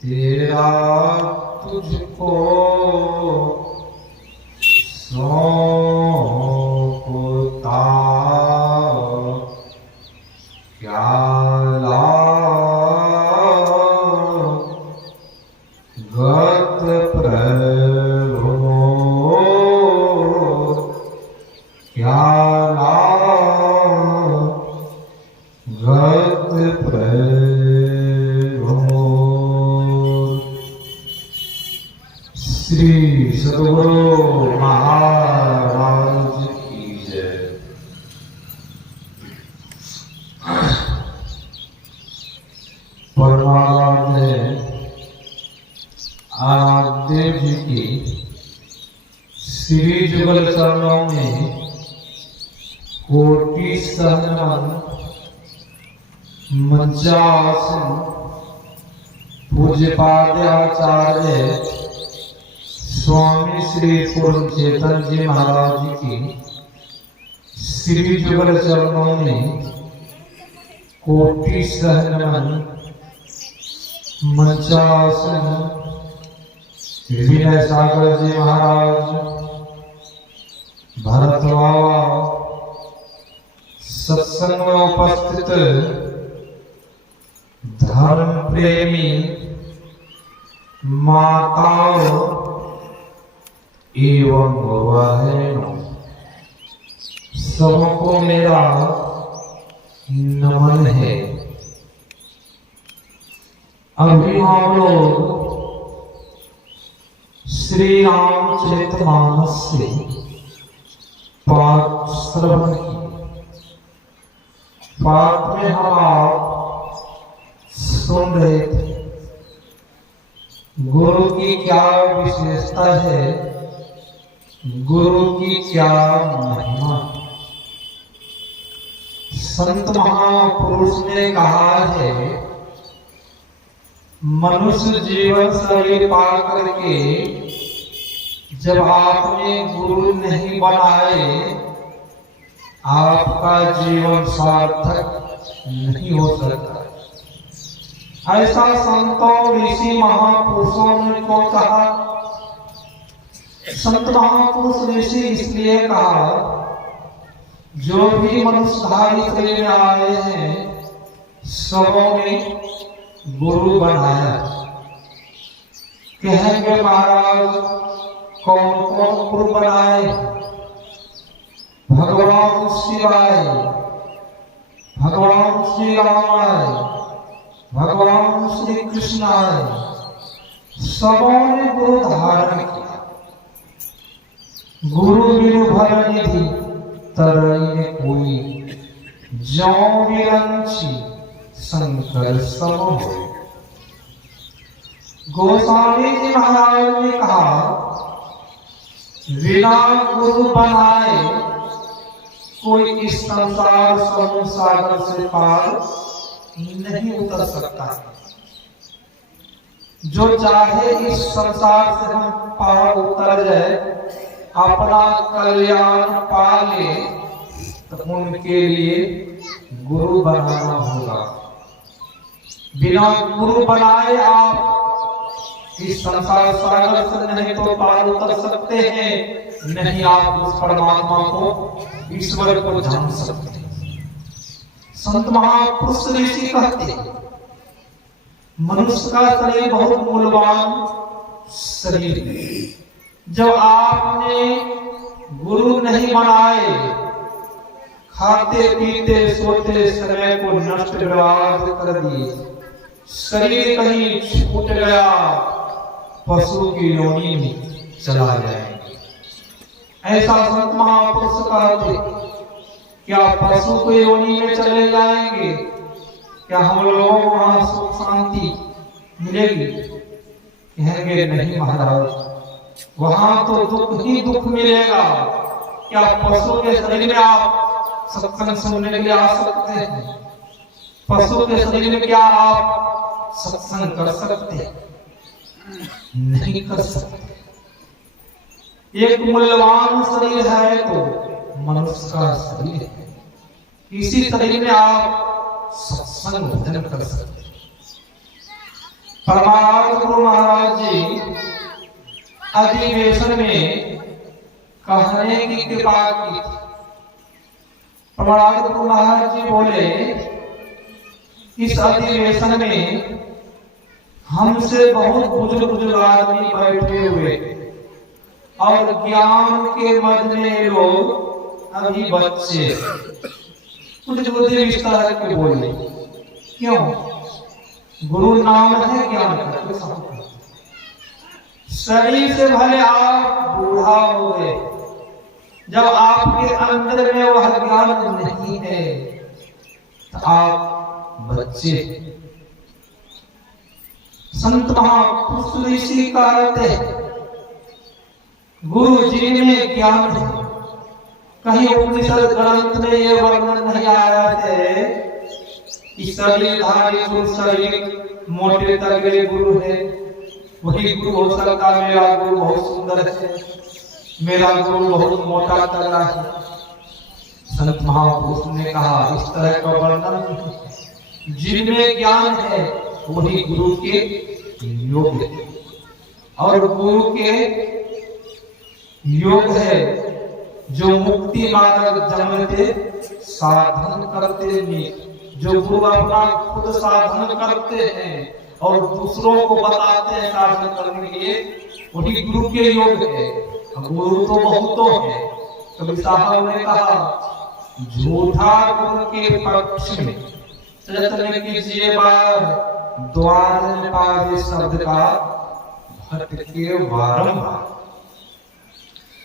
तेरा तुझको सौंपता क्या लागत प्रभो क्या लागत प्रभो। श्री सद्गुरु महाराज की जय। परमाराध्य आराध्य जी की श्री जुगल चरणों में कोटि सहस्र मंचासन पूज्यपाद्याचार्य स्वामी श्री पूर्ण चेतन जी महाराज की श्री जुगल चरणों में कोटि सहस्र मंचासन विनय सागर जी महाराज, भरत बाबा, सत्संग में उपस्थित धर्म प्रेमी माताओं एवं बहनों, सबको मेरा नमन है। अभी हम लोग श्री रामचरितमानस से पाठ श्रवण की। पाठ में हम आप सुन रहे थे गुरु की क्या विशेषता है, गुरु की क्या महिमा। संत महापुरुष ने कहा है, मनुष्य जीवन शरीर पा करके जब आपने गुरु नहीं बनाए, आपका जीवन सार्थक नहीं हो सकता। ऐसा संतों ऋषि महापुरुषों ने क्यों कहा? संत महापुरुष ऋषि इसलिए कहा, जो भी मनुष्यधारी शरीर में आए हैं सबों ने गुरु बनाया। कहेंगे महाराज कौन कौन गुरु बनाए? भगवान शिवाय, भगवान श्री रामाय, भगवान श्री कृष्णाय, सबों ने गुरु धारण किया। गुरु बिनु भर निधि तरई कोई, जौ विरंची शंकर सम होय। गोस्वामी जी महाराज ने कहा, बिना गुरु बनाए कोई इस संसार समुद्र सागर से पार नहीं उतर सकता। जो चाहे इस संसार से हम पार उतर जाए, अपना कल्याण पा ले, तो उनके लिए गुरु बनाना होगा। बिना गुरु बनाए आप इस संसार सागर से नहीं तो पार उतर सकते हैं, नहीं आप उस परमात्मा को, ईश्वर को जान सकते हैं। संत महापुरुष ऋषि कहते हैं, मनुष्य का शरीर बहुत मूल्यवान शरीर है। जब आपने गुरु नहीं बनाए, खाते पीते सोते समय को नष्ट बर्बाद कर दिए, शरीर कहीं छूट गया, पशु की योनि में चला जाएंगे। ऐसा संत महापुरुष कहते, क्या पशु की योनि में चले जाएंगे? क्या हम लोगों को वहां सुख शांति मिलेगी? कहेंगे नहीं महाराज, वहां तो दुख ही दुख मिलेगा। क्या पशु के शरीर में आप सत्संग सुनने के लिए आ सकते हैं? पशु के शरीर में क्या आप सत्संग कर सकते हैं? नहीं कर सकते। एक मूल्यवान शरीर है तो मनुष्य का शरीर है, इसी शरीर में आप सत्संग भजन कर सकते हैं। परमार्थ अधिवेशन में कहने की कृपा की। प्रहलाद गुरु महाराज जी बोले, इस अधिवेशन में हमसे बहुत बुजुर्ग बुजुर्ग आदमी बैठे हुए और ज्ञान के मध्य में लोग अभी बच्चे। कुछ बुद्धि विस्तार के बोले, क्यों? गुरु नाम है ज्ञान का। शरीर से भले आप बूढ़ा हो गए, जब आपके अंदर में वह ज्ञान नहीं है तो आप बच्चे। संत महापुरुष ऋषि कहते गुरु जी में ज्ञान है। कहीं उपनिषद ग्रंथ में ये वर्णन नहीं आया है कि शरीरधारी गुरु शरीर मोटे तगड़े गुरु है, वही गुरु हो सकता। मेरा गुरु बहुत सुंदर है, मेरा गुरु बहुत मोटा तगड़ा है। संत महापुरुष ने कहा इस तरह का वर्णन, जिनमें ज्ञान है वही गुरु के योग्य है। और गुरु के योग है जो मुक्ति मार्ग जमते साधन करते हैं। जो गुरु अपना खुद साधन करते हैं और दूसरों को बताते हैं साधन करने के लिए, वही गुरु के योग है। गुरु तो बहुतों है। कबीर साहब ने कहा, झूठा गुरु के पक्ष में चलने कीजिए बार, द्वार में पावे शब्द का भटके वारंवार।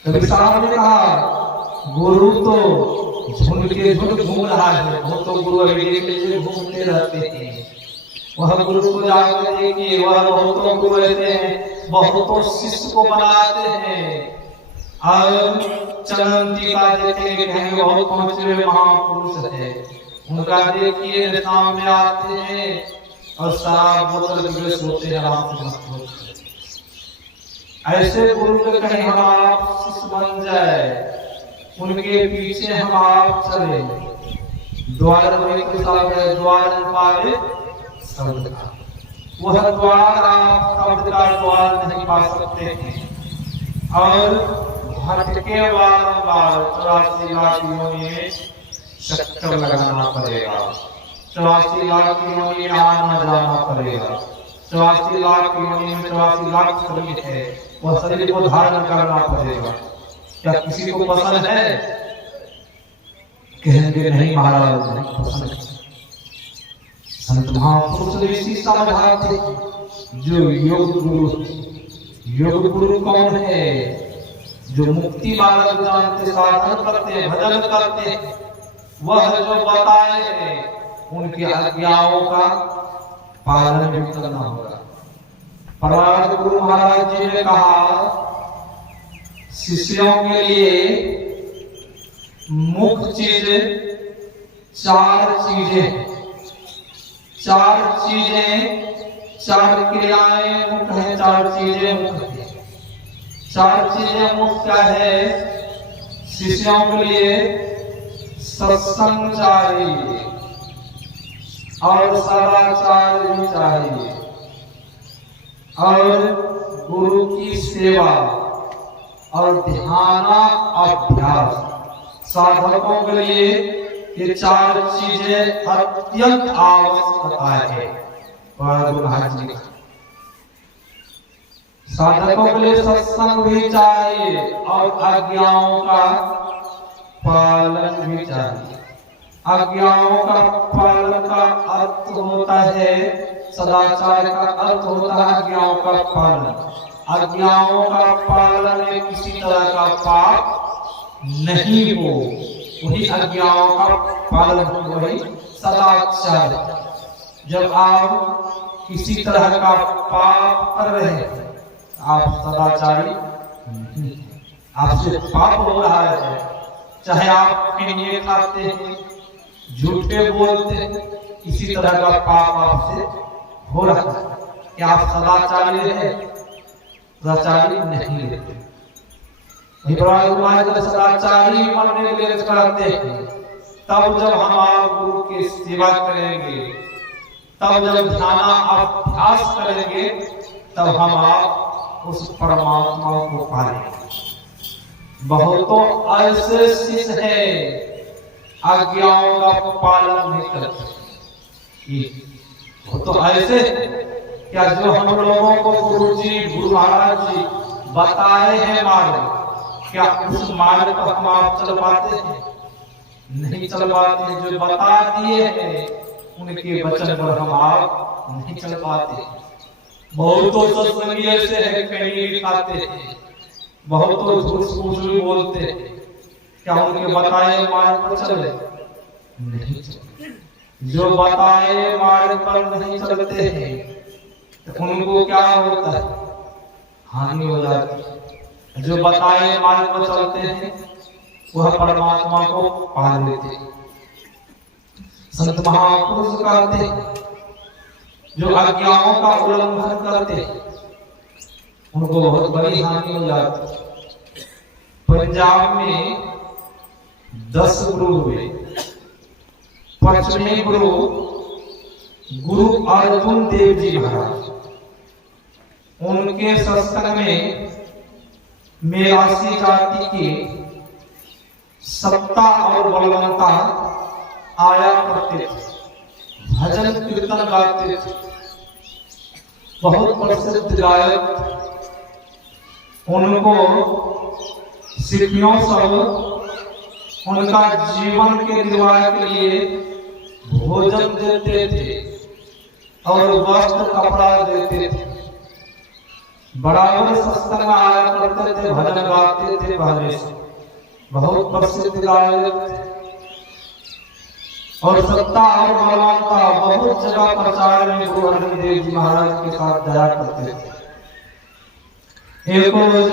कबीर साहब ने कहा, गुरु तो झुंड के झुंड घूम रहा है, वो तो गुरु अगले के घूमते रहते हैं। वह गुरु को जाकर देखिए, वह बहुतों गुरु रहते हैं, बहुतों शिष्य को बनाते हैं। और चलंती का देखेंगे, कहेंगे बहुत पहुंचे हुए महापुरुष है। उनका देखिए सामने आते हैं और शराब बोतल में सोते हैं, आराम से मस्त होते हैं। ऐसे गुरु के कहीं हम आप शिष्य बन जाए, उनके पीछे हम आप चले। द्वार में द्वार पावे शब्द का, वह द्वार आप शब्द का द्वार नहीं पा सकते हैं। और भटके वारंवार 84 लाख योनि में चक्कर लगाना पड़ेगा, 84 लाख योनि में आना जाना पड़ेगा। 84 लाख योनि में 84 लाख शरीर है, वह शरीर को धारण करना पड़ेगा। क्या किसी को पसंद है? कहेंगे नहीं महाराज, नहीं पसंद है। संत महापुरुष ऋषि समझाते, जो योग गुरु, योग गुरु कौन है? जो मुक्ति मार्ग जानते, साधन करते, भजन करते, वह जो बताए हैं उनकी आज्ञाओं का पालन भी करना होगा। प्रहलाद गुरु महाराज जी ने कहा, शिष्यों के लिए मुख्य चीजें चार चीजें, चार क्रियाएं मुख्य है, चार चीजें मुख्य है। चार चीजें मुख्य है शिष्यों के लिए। सत्संग चाहिए और सदाचार भी चाहिए, और गुरु की सेवा और ध्यान अभ्यास। साधकों के लिए ये चार चीजें अत्यंत आवश्यकता है। साधकों के लिए सत्संग भी चाहिए और आज्ञाओं का पालन भी चाहिए। आज्ञाओं का पालन का अर्थ होता है, सदाचार का अर्थ होता है आज्ञाओं का पालन। आज्ञाओं का पालन में किसी तरह का पाप नहीं हो, वही आज्ञाओं का पालन हो, वही सदाचार। जब आप किसी तरह का पाप कर रहे हैं, आप सदाचारी नहीं, आपसे पाप हो रहा है। चाहे आप पीने खाते हैं, झूठे बोलते हैं, किसी तरह का पाप आपसे हो रहा है। क्या आप सदाचारी हैं? सदाचारी नहीं रहते। सदाचारी बनने के लिए करते हैं, तब जब हम आप गुरु की सेवा करेंगे, तब जब ध्यान अभ्यास करेंगे, तब हम आप उस परमात्मा को पाए। बहुतों ऐसे शिष्य है आज्ञाओं का पालन नहीं करते। वो तो ऐसे क्या जो हम लोगों को गुरु जी गुरु महाराज जी बताए हैं मार्ग, क्या उस मार्ग पर हम आप चल पाते हैं? नहीं चल पाते। जो बता दिए हैं उनके वचन पर हम आप नहीं चल पाते। बहुतों सत्संगी ऐसे है कहीं भी खाते हैं, बहुतों झूठ भी बोलते हैं, क्या उनके बताए मार्ग पर चले? नहीं चलते। जो बताए मार्ग पर नहीं चलते हैं तो उनको क्या होता है? हानि हो जाती है। जो बताए मार्ग पर चलते हैं वह परमात्मा को पा लेते। संत महापुरुष कहते जो आज्ञाओं का उल्लंघन करते उनको बहुत बड़ी हानि हो जाती। पंजाब में 10 गुरु हुए। 5वें गुरु गुरु अर्जुन देव जी महाराज, उनके सत्संग में 82 जाति के सत्ता और बलवंता आया करते थे, भजन कीर्तन गाते थे। बहुत प्रसिद्ध गायक उनको सिखियों सब उनका जीवन के निर्वाह के लिए भोजन देते थे और वस्त्र कपड़ा देते थे। बराबर सत्संग आया करते थे, भजन गाते थे पहले से। बहुत प्रसिद्ध गायक और सत्ता और बलवंता बहुत जगह प्रचार में गुरु अर्जुन देव जी महाराज के साथ जाया करते थे। एक रोज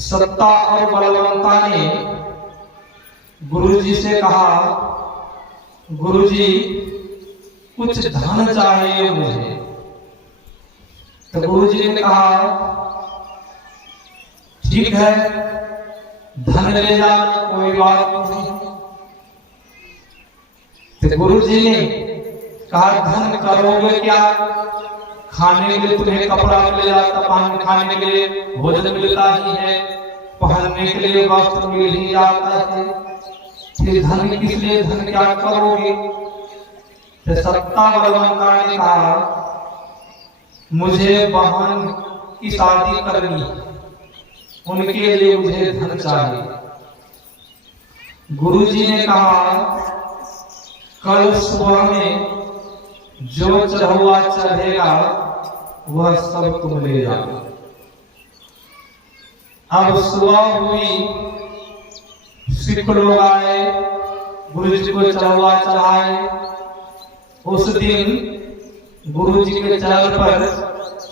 सत्ता और बलवंता ने गुरुजी से कहा, गुरुजी कुछ धन चाहिए मुझे। तो गुरुजी ने कहा ठीक है धन ले जाना, कोई बात नहीं। तो गुरुजी ने कहा धन करोगे क्या? खाने के लिए तुम्हें कपड़ा मिल जाता, पानी खाने के लिए भोजन मिलता ही है, पहनने के लिए वस्त्र मिल ही जाता है, फिर धन किस लिए? धन क्या करोगे? तो सत्ता बलवंता ने कहा मुझे बहन की शादी करनी, उनके लिए मुझे धन चाहिए। गुरुजी ने कहा कल सुबह में जो चढ़ुआ चढ़ेगा वह सब तुम ले जाओ। अब सुबह हुई, सिख लोग आए, गुरुजी को चढ़ुआ चढ़ाए। उस दिन गुरुजी के चरण पर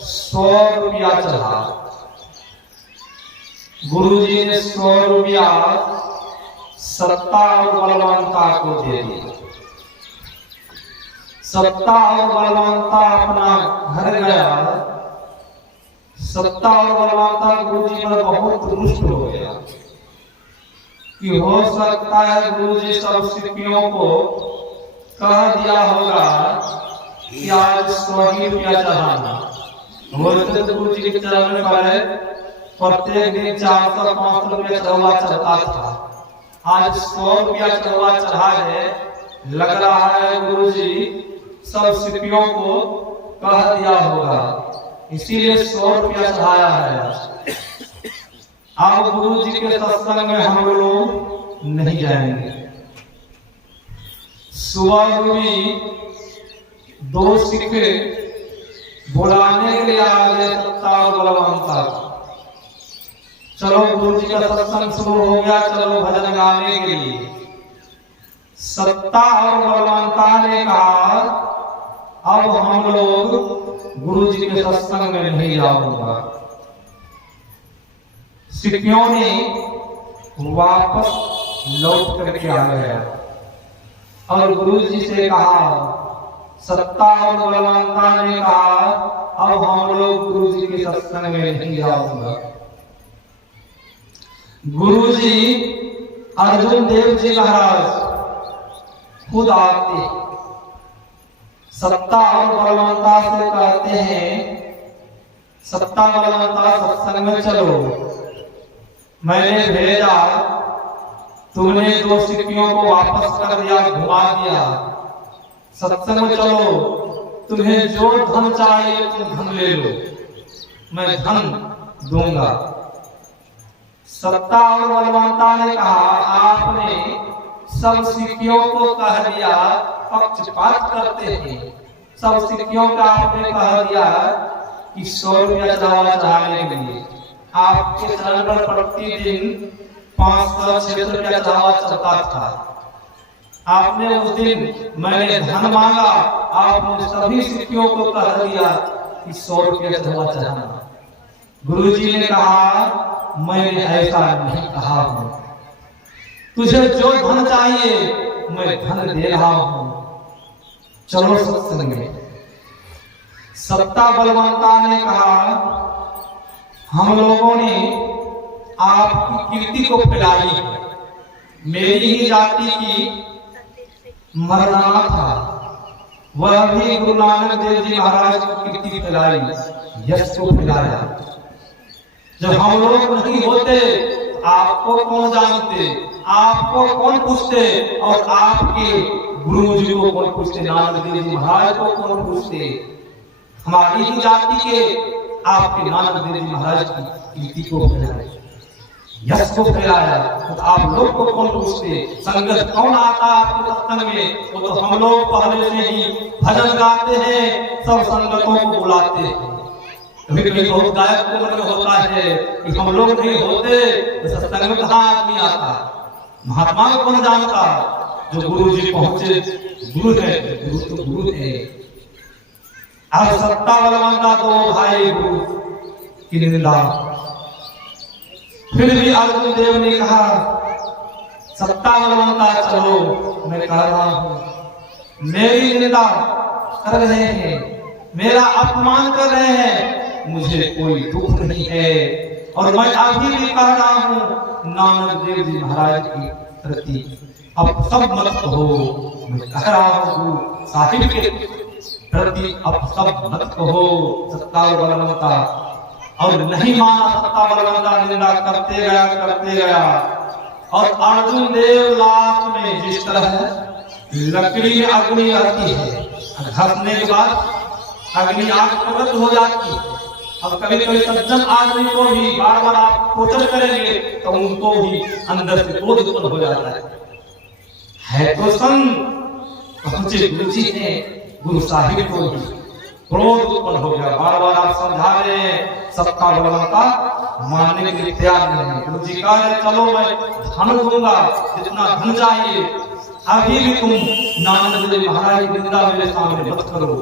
100 रुपया चढ़ा। गुरुजी ने 100 रुपया सत्ता और बलवंता को दे दिया। सत्ता और बलवंता अपना घर गया। सत्ता और बलवंता गुरुजी पर बहुत रुष्ट हो गया कि हो सकता है गुरुजी सब सिखियों को कह दिया होगा कि आज 100 रुपया चढ़ाना। बोलते तो गुरुजी के चरण पर प्रत्येक दिन 400-500 रुपया चढ़वा चढ़ता था। आज 100 रुपया चढ़वा चढ़ा है, लग रहा है गुरुजी सब सिखियों को कह दिया होगा, इसीलिए 100 रुपया चढ़ाया है। अब गुरुजी के सत्संग में हम लोग नहीं जाएंगे। सुबह हुई, 2 सिख बुलाने के लिए आ गए सत्ता और बलवंता। चलो गुरुजी का सत्संग शुरू हो गया, चलो भजन गाने के लिए। सत्ता और बलवंता ने कहा अब हम लोग गुरुजी के सत्संग में नहीं जाऊंगा। सिखियों ने वापस लौट करके आ गया और गुरुजी से कहा, सत्ता और बलवंता ने कहा अब हम लोग गुरुजी के सत्संग में नहीं जाऊंगा। गुरुजी अर्जुन देव जी महाराज खुद आते, सत्ता और बलवंता से कहते हैं सत्ता बलवंता सत्संग में चलो, मैंने भेजा, तुमने 2 सिक्कियों को वापस कर दिया, घुमा दिया। सत्संग में चलो, तुम्हें जो धन चाहिए तुम धन ले लो, मैं धन दूंगा। सत्ता और बलवंता ने कहा, आपने सब सिक्कियों को कह दिया पक्षपात करते हैं। सब सिक्कियों का आपने कह दिया कि 100 रुपया चढ़ावा चढ़ाने के लिए आपके चरण पर प्रतिदिन 500-600 रुपया चढ़ावा चढ़ता था। आपने उस दिन मैंने धन मांगा, आपने सभी सिक्कियों को कह दिया कि 100 रुपया चढ़ावा चढ़ाना। गुरुजी ने कहा, मैंने ऐसा नहीं कहा हूं, तुझे जो धन चाहिए मैं धन दे रहा हूं, चलो सत्संग में। सत्ता बलवंता ने कहा, हम लोगों ने आपकी कीर्ति को फैलाई है, मेरी ही जाति की मर्दाना था, वह भी गुरु नानक देव जी महाराज की कीर्ति फैलाई, यश को फैलाया। जब हम लोग नहीं होते आपको कौन जानते, आपको कौन पूछते, और आपके गुरु जी को कौन पूछते, नानक देव जी महाराज को कौन पूछते। हमारी ही जाति के आपके नानक देव जी महाराज की कीर्ति को फैलाया, यश को फैलाया, तो आप लोग को कौन पूछते। संगत कौन आता आपके सत्संग में, वो तो हम लोग पहले से ही भजन गाते हैं, सब संगतों को बुलाते हैं। कभी कभी बहुत गायक को मन में होता है कि हम लोग नहीं होते तो सत्संग में कहाँ आदमी आता। महात्मा को कौन जानता, जो गुरु जी पहुंचे गुरु है, गुरु तो गुरु है। अब सत्ता बलवंता तो भाई गुरु की निंदा। फिर भी अर्जुन देव ने कहा, सत्ता बलवंता चलो, मैं कह रहा हूं, मेरी निंदा कर रहे हैं, मेरा अपमान कर रहे हैं, मुझे कोई दुख नहीं है। और मैं अभी भी कह रहा हूं नानक देव जी महाराज की प्रति अब सब मत कहो, मैं कह रहा हूं साहिब के प्रति अब सब मत कहो। सत्ता बलवंता और नहीं माना, सत्ता बलवंता निंदा करते गया। और अर्जुन देव लास्ट में जिस तरह लकड़ी में अग्नि रहती है, घसने के बाद अग्नि आग प्रकट हो जाती है। अब कभी कभी सज्जन आदमी को भी बार बार आप कोचन करेंगे तो उनको भी अंदर से क्रोध उत्पन्न हो जाता है तो संत पहुंचे गुरु जी ने, गुरु साहिब को भी क्रोध उत्पन्न हो गया। बार बार आप समझा रहे हैं, सत्ता बलवंता मानने के लिए तैयार नहीं है। गुरु जी कह रहे, चलो मैं धन दूंगा, जितना धन चाहिए, अभी भी तुम नानक देव महाराज की निंदा मेरे सामने मत करो।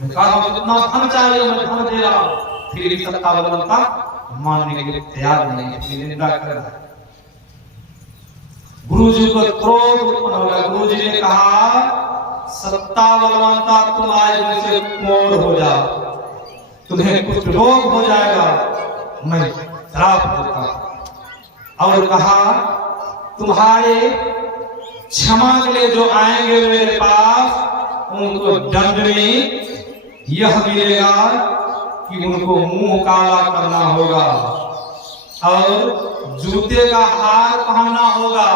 मैं कह रहा हूं जितना धन चाहिए मैं धन दे रहा हूं, फिर भी सत्ता बलवंता मानने के लिए तैयार नहीं है, निंदा कर रहा है। गुरु जी को क्रोध उत्पन्न हो गया। गुरु जी ने कहा, सत्ता बलवंता तुम आज मुझसे कोर हो जा, तुम्हें कुछ रोग हो जाएगा, मैं श्राप देता। और कहा, तुम्हारे क्षमा के लिए जो आएंगे मेरे पास, उनको दंड में यह मिलेगा कि उनको मुंह काला करना होगा और जूते का हार पहनना होगा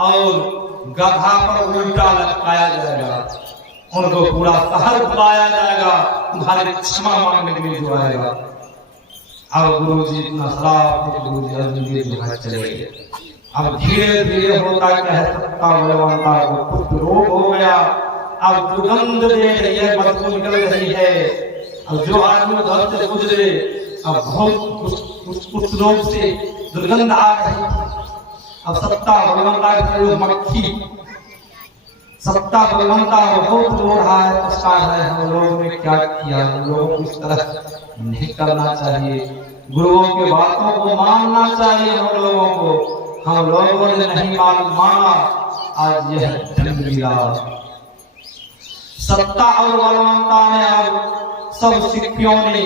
और गधा पर उल्टा लटकाया जाएगा, उनको पूरा शहर घुमाया जाएगा तुम्हारे क्षमा मांगने के लिए जो आएगा। अब गुरु जी इतना श्राप, गुरु जी अर्जुन देव जी महाराज चले गए। अब धीरे धीरे होता क्या है, सत्ता बलवंता को कुछ रोग हो गया। अब दुर्गंध दे रही है, बदबू निकल रही है। अब जो आदमी घर से गुजरे, अब बहुत कुछ रोग से दुर्गंध आ रही है। अब सत्ता बलवंता के मक्खी, सत्ता बलवंता बहुत रो रहा है, पछता है, हम लोगों ने क्या किया, हम लोगों को इस तरह नहीं करना चाहिए, गुरुओं के बातों को मानना चाहिए हम लोगों को, हम लोगों ने नहीं माना, आज यह दंड मिला। सत्ता और बलवंता ने अब सब सिक्कियों ने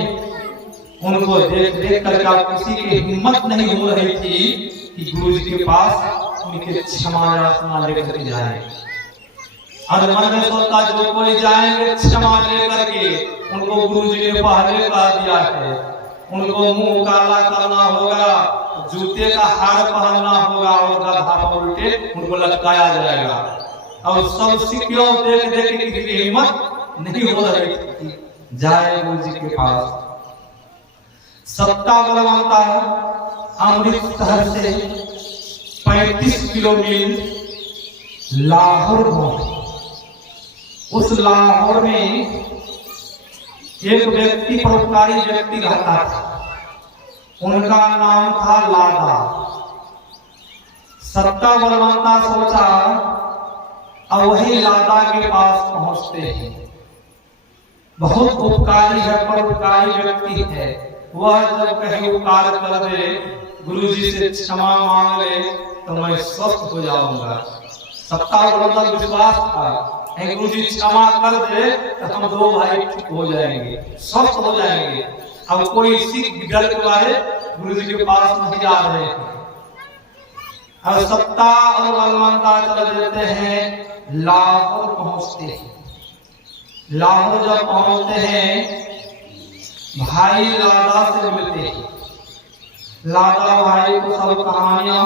उनको देख देख कर किसी की हिम्मत नहीं हो रही थी कि गुरु जी के पास उनके क्षमा याचना लेकर जाए। और मन में सोचता जो कोई जाएंगे क्षमा लेकर के, उनको गुरु जी ने पहले कह दिया है उनको मुंह काला करना होगा, जूते का हार पहनना होगा और गधा पर उल्टे उनको लटकाया जाएगा। और सब सिक्यों देख देख के किसी की हिम्मत नहीं हो रही थी जाए गुरु जी के पास। सत्ता बलवंता अमृतसर से 35 किलोमीटर लाहौर पहुंचे। उस लाहौर में एक व्यक्ति, परोपकारी व्यक्ति रहता था, उनका नाम था लादा। सत्ता बलवंता सोचा अब वही लादा के पास पहुंचते हैं, बहुत उपकारी है, परोपकारी व्यक्ति है। वह जब कहीं उपकार कर दे, गुरु जी से क्षमा मांग ले तो मैं स्वस्थ हो जाऊंगा। सत्ता बलवंता विश्वास था, गुरु जी क्षमा कर दे तो हम दो भाई ठीक हो जाएंगे, स्वस्थ हो जाएंगे। अब कोई सिख डर के मारे गुरु जी के पास नहीं जा रहे हैं। अब सत्ता और बलवंता चल देते हैं, लाहौर पहुंचते हैं। लाहौर जब पहुंचते हैं, भाई लादा से मिलते हैं। लादा भाई को सब कहानियां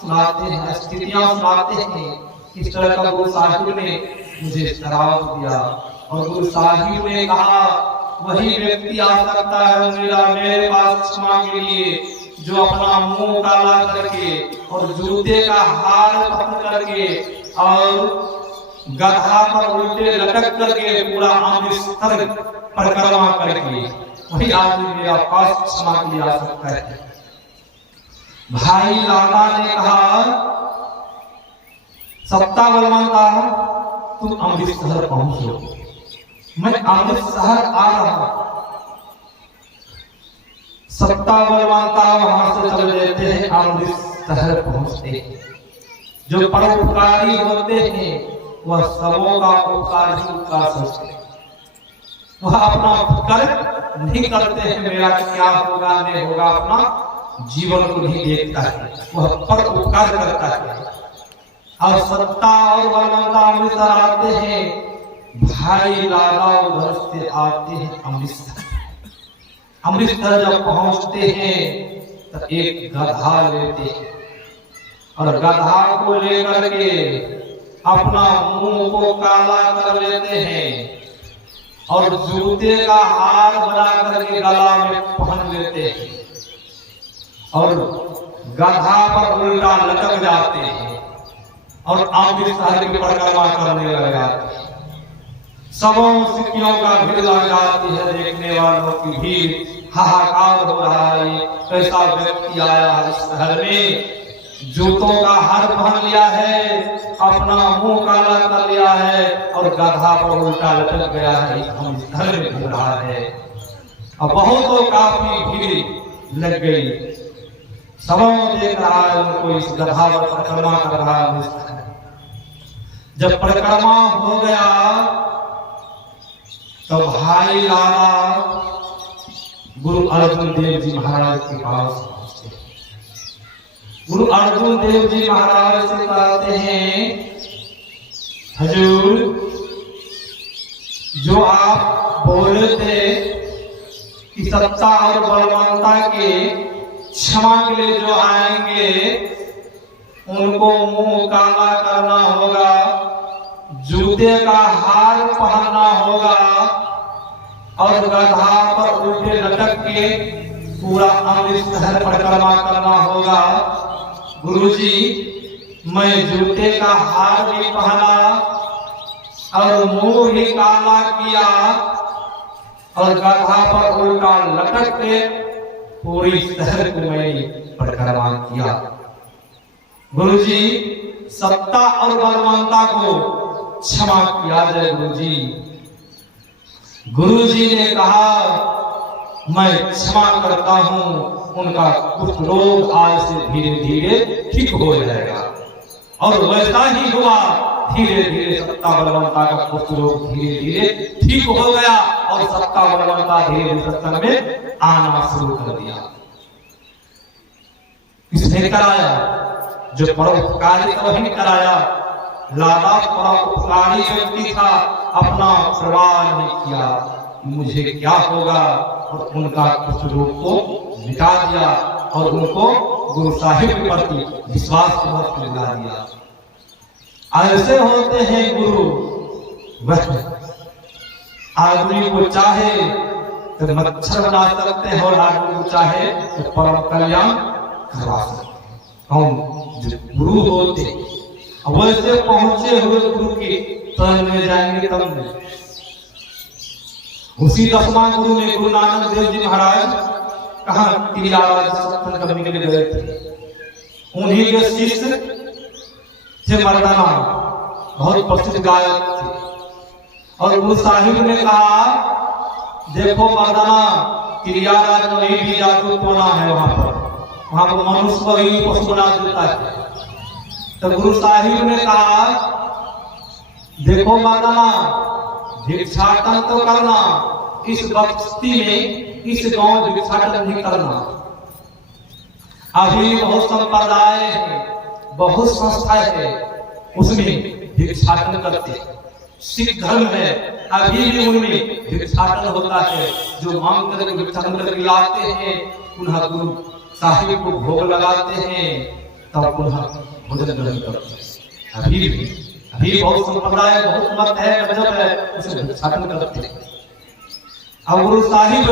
सुनाते हैं, स्थितियां सुनाते हैं। इस तरह का गुरु साहिब ने मुझे शराब दिया और गुरु साहिब ने कहा वही व्यक्ति आ सकता है मेरे पास क्षमा के लिए जो अपना मुंह काला करके और जूते का हार पहन करके और गधा पर उल्टे लटक करके पूरा अमृतसर परिक्रमा करके, वही आदमी मेरा पास क्षमा के लिए आ सकता है। भाई लादा ने कहा सत्ता बलवंता तुम अमृतसर पहुंचो, मैं अमृतसर आ रहा हूं। सत्ता बलवंता वहां से चल देते हैं, अमृतसर पहुंचते हैं। जो परोपकारी होते हैं वह सबों का उपकार ही उपकार सोचते हैं, वह अपना उपकार नहीं करते हैं मेरा क्या होगा नहीं होगा, अपना जीवन को नहीं देखता है, वह पर उपकार करता है। और सत्ता और बलवंता अमृतसर आते हैं, भाई लादा उधर से आते हैं अमृतसर। अमृतसर जब पहुंचते हैं तो एक गधा लेते हैं और गधा को लेकर के अपना मुंह को काला कर लेते हैं और जूते का हार बना करके गला में पहन लेते हैं और गधा पर उल्टा लटक जाते हैं और अमृतसर की परिक्रमा करने लग जाते हैं। सबों सिक्कियों का भीड़ लग जाती है, देखने वालों की भीड़, हाहाकार हो रहा है। कैसा व्यक्ति आया है इस शहर में, जूतों का हार पहन लिया है, अपना मुंह काला कर लिया है और गधा पर उल्टा लटक गया है, अमृतसर में घूम रहा है। अब बहुतों काफी भीड़ लग गई, सबों देख रहा है उनको, इस गधा पर परिक्रमा कर रहा है। जब परिक्रमा हो गया तो भाई लादा गुरु अर्जुन देव जी महाराज के पास पहुंचते। गुरु अर्जुन देव जी महाराज से कहते हैं, हजूर जो आप बोले थे कि सत्ता और बलवंता के क्षमा के लिए जो आएंगे उनको मुंह काला करना होगा, जूते का हार पहनना होगा और गधा पर उल्टे लटक के पूरा अमृतसर परिक्रमा करना होगा। गुरुजी मैं जूते का हार भी पहना और मुंह भी काला किया और गधा पर उल्टा लटक के पूरी शहर को मैंने परिक्रमा किया। गुरुजी सत्ता और बलवंता को क्षमा किया जाए गुरुजी। गुरुजी ने कहा मैं क्षमा करता हूं, उनका कुछ रोग आज से धीरे धीरे ठीक हो जाएगा। और वैसा ही हुआ, धीरे धीरे सत्ता बलवंता का कुछ रोग धीरे धीरे ठीक हो गया और सत्ता बलवंता धीरे धीरे सत्संग में आना शुरू कर दिया। किसने कराया? जो परोपकारी वही कराया। लादा परोपकारी व्यक्ति था, अपना परवाह नहीं किया मुझे क्या होगा, और उनका कुछ रूप को मिटा दिया और उनको गुरु साहिब के प्रति विश्वास पूर्वक मिला दिया। ऐसे होते हैं गुरु, वह आदमी को चाहे तो मच्छर बना सकते हैं और आदमी को चाहे तो परम कल्याण करवा सकते हैं। कौन? जो गुरु होते। वैसे पहुंचे हुए गुरु के शरण में जाएंगे तब नहीं। उसी 10वां गुरु में गुरु नानक देव जी महाराज कहाँ तिलावत सत्संग करने के लिए गए थे। उन्हीं के शिष्य थे मर्दाना, बहुत प्रसिद्ध गायक थे। और गुरु साहिब ने कहा, देखो मर्दाना, तिलियाराज तो ही भी जादू टोना है, वहां पर मनुष्य को ही पशु बना देता है। तो गुरु साहिब ने कहा, देखो मर्दाना, भिक्षाटन तो करना, इस बस्ती में इस गांव भिक्षाटन नहीं करना। अभी बहुत संप्रदाय है, बहुत संस्थाएं है, उसमें भिक्षाटन करते। सिख धर्म है, अभी भी उनमें भिक्षाटन होता है। जो मांग करके भिक्षाटन करके लाते हैं, पुनः गुरु साहिब को भोग लगाते हैं, तब पुनः भोजन ग्रहण करते हैं। अभी बहुत संप्रदाय, बहुत मत है, गजब है, उसे भिक्षाटन करते हैं। अब गुरु साहिब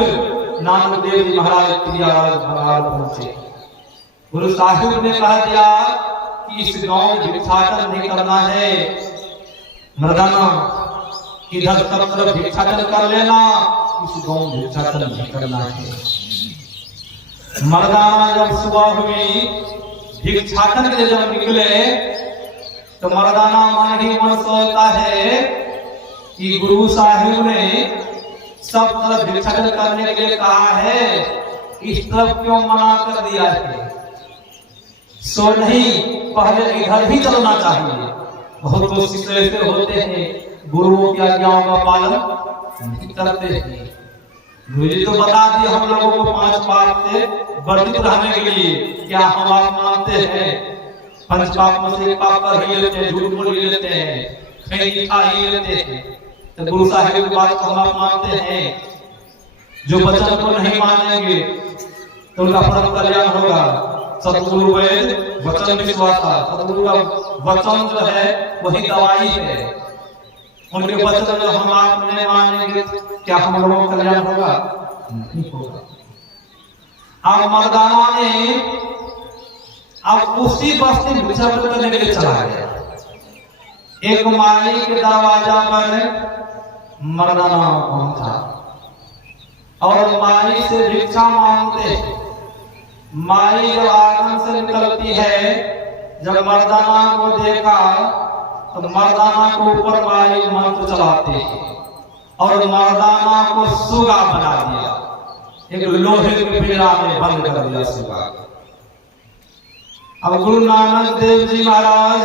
नानक देव जी महाराज तिलियाराज बंगाल पहुंचे। गुरु साहिब ने कह दिया कि इस गांव में भिक्षाटन नहीं करना है। मर्दाना, इधर सब तरफ भिक्षाटन कर लेना, इस गांव में भिक्षाटन नहीं करना है। मर्दाना जब सुबह हुई, भिक्षाटन के लिए जब निकले, तो मर्दाना मन ही मन सोचता है कि गुरु साहिब ने सब तरफ भिक्षाटन करने के लिए कहा है, इस तरफ क्यों मना कर दिया है? सो नहीं, पहले इधर ही चलना चाहिए। बहुत लोग ऐसे होते हैं, गुरुओं की आज्ञाओं का पालन नहीं करते हैं। गुरु जी तो बता दिए हम लोगों को 5 पाप से वर्जित रहने के लिए। क्या हम आप मानते हैं? 5 पाप में से 1 पाप कर ही लेते हैं, झूठ बोल ही लेते हैं, खैनी खा ही लेते हैं। तो गुरु साहिब की बात को हम आप मानते हैं। जो वचन को नहीं मानेंगे तो उनका परम कल्याण होगा। सतगुरु वेद वचन विश्वासा, सतगुरु का वचन जो है वही दवाई है। उनके वचन जो हम आप नहीं मानेंगे, क्या हम लोगों का कल्याण होगा? नहीं होगा। अब मर्दाना ने अब उसी बस्ती में भिक्षाटन करने के लिए चला गया। एक माई के दरवाजा पर मर्दाना पहुंचा और माई से भिक्षा मांगते। माई जब आंगन से निकलती है, जब मर्दाना को देखा तो मर्दाना को ऊपर माई मंत्र चलाते और मर्दाना को सुगा बना दिया। एक लोहे के पिंजरा में बंद कर दिया सुगा। अब गुरु नानक देव जी महाराज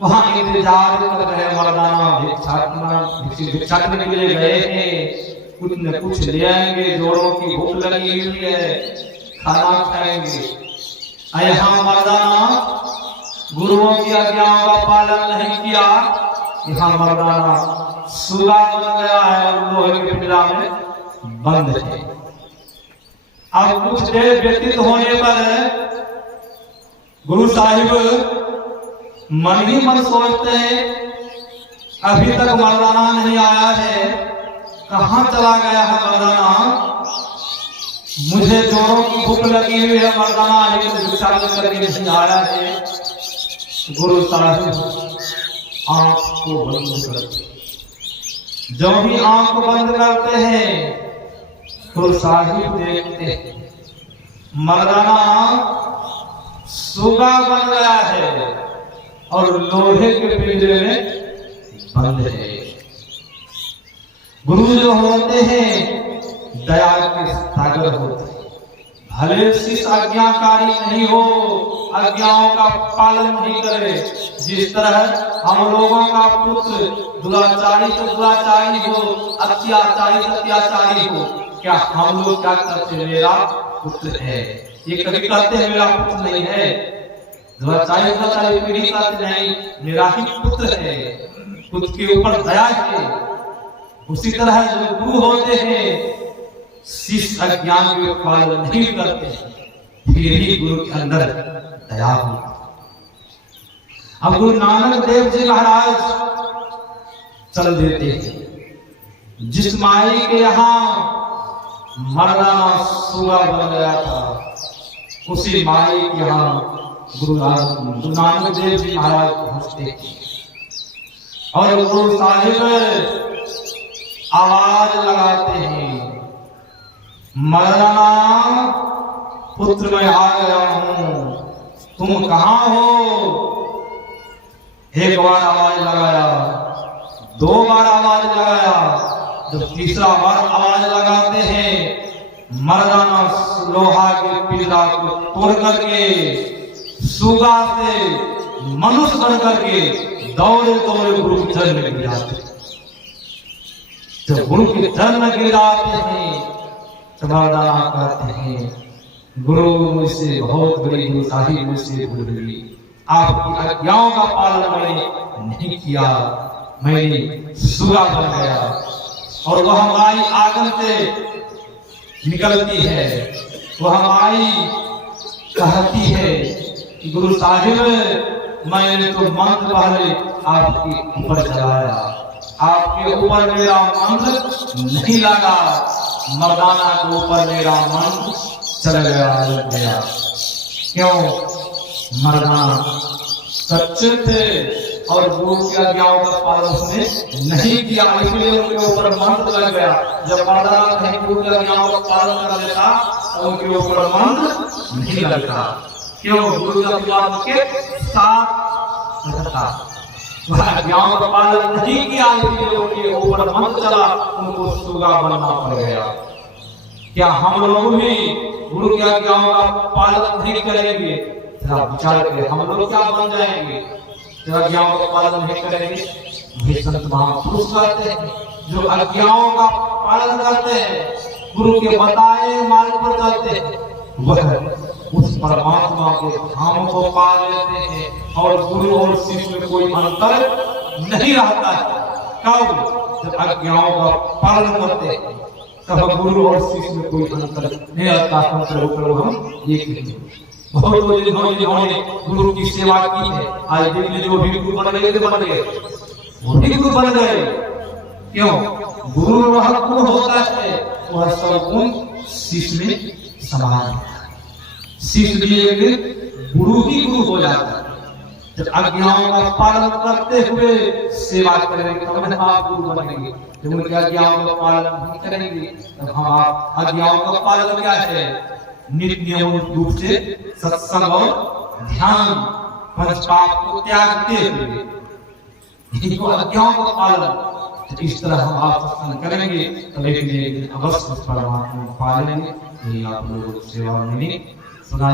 वहां इंतजार कर रहे। मर्दाना भिक्षाटन के लिए गए हैं, कुछ न कुछ ले आएंगे, जोड़ों की भूख लगी हुई है, खाना खाएंगे। यहाँ मर्दाना गुरुओं की आज्ञाओं का पालन नहीं किया। यहाँ मर्दाना सुगा बन गया है और लोहे के पिंजरा में बंद है। अब कुछ देर व्यतीत होने पर गुरु साहिब मन ही मन सोचते हैं, अभी तक मर्दाना नहीं आया है, कहाँ चला गया है मर्दाना? मुझे जोरों की भूख लगी हुई है, मर्दाना भिक्षाटन करके नहीं आया है। गुरु साहिब आंख को बंद करते। जब भी आंख बंद करते हैं, गुरु साहिब देखते हैं मर्दाना सुगा बन गया है और लोहे के पिंजरे में बंद है। गुरु जो होते हैं दया के सागर होते हैं। भले शिष्य आज्ञाकारी नहीं हो, आज्ञाओं का पालन नहीं करे, जिस तरह हम लोगों का पुत्र दुराचारी से दुराचारी हो, अत्याचारी से अत्याचारी हो, क्या हम लोग क्या करते? मेरा पुत्र है, ये कभी कहते हैं मेरा पुत्र नहीं है। दुराचारी पीढ़ी कहते नहीं, मेरा ही पुत्र है, पुत्र के ऊपर दया है। उसी तरह जो गुरु होते हैं शिष्य अज्ञान के पालन नहीं करते फिर ही गुरु के अंदर दया होती। अब गुरु नानक देव जी महाराज चल देते हैं। जिस माई के यहाँ मरदाना सुआ बन गया था उसी माई के यहाँ गुरु नानक देव जी महाराज पहुंचते हैं और गुरु साहिब आवाज लगाते हैं, मरदाना पुत्र मैं आ गया हूं, तुम कहां हो? एक बार आवाज लगाया, दो बार आवाज लगाया, जब तीसरा बार आवाज लगाते हैं मर्दाना लोहा के पिंजरा को तोड़ करके सुगा से मनुष्य बन करके दौड़े दौड़े गुरु के चरण में गिर जाते। जब गुरु के चरण में गिर जाते हैं तो मर्दाना कहते हैं, गुरु मुझसे बहुत बड़ी गुरु साहिब मुझसे भूल गई, आपकी आज्ञाओं का पालन मैंने नहीं किया, मैंने सुगा बन गया। और वह माई आंगन से निकलती है, वह माई कहती है कि गुरु साहिब मैंने तो मंत्र पहले आपके ऊपर चलाया, आपके ऊपर मेरा मंत्र नहीं लगा, मर्दाना के ऊपर मेरा मंत्र चल गया। क्यों? मर्दाना सच्चे थे और गुरु की आज्ञाओं का पालन उसने नहीं किया, इसलिए उनके ऊपर मंत्र लग गया। जब मर्दाना कहीं गुरु की आज्ञाओं का पालन कर लेता तो उनके ऊपर मंत्र नहीं लगता। क्यों? गुरु की आज्ञाओं के साथ रहता, वह आज्ञाओं का पालन नहीं किया, इसलिए उनके ऊपर मंत्र चला, उनको सुगा बनना पड़ गया। क्या हम लोग भी गुरु की आज्ञाओं का पालन नहीं करेंगे? जरा विचार करें, हम लोग क्या बन जाएंगे जो आज्ञाओं का पालन नहीं करेंगे? वे संत महापुरुष कहते हैं जो आज्ञाओं का पालन करते हैं, गुरु के बताए मार्ग पर चलते हैं, वह उस परमात्मा के धाम को पा लेते हैं और गुरु और शिष्य में कोई अंतर नहीं रहता है। कब? जब आज्ञाओं का पालन करते हैं तब गुरु और शिष्य में कोई अंतर नहीं रहता। हम एक बहुत जिन्होंने गुरु की सेवा की है, आज देख लीजिए वो भी गुरु बन गए, वो भी गुरु बन गए। क्यों? गुरु वह गुण होता है, वह सब गुण शिष्य में समान है। शिष्य भी एक गुरु ही गुरु हो जाता है। जब आज्ञाओं का पालन करते हुए सेवा करेंगे तब आप गुरु बनेंगे। जब उनकी आज्ञाओं का पालन नहीं करेंगे तब हम आप आज्ञाओं का पालन क्या है? नित्य नियम रूप से सत्संग और ध्यान, पंचपाप को त्यागते हुए इनको आज्ञाओं का पालन, इस तरह हम आप सत्संग करेंगे तब एक दिन अवश्य परमात्मा को पा लेंगे। यही आप लोगों को सेवा मिली सुना।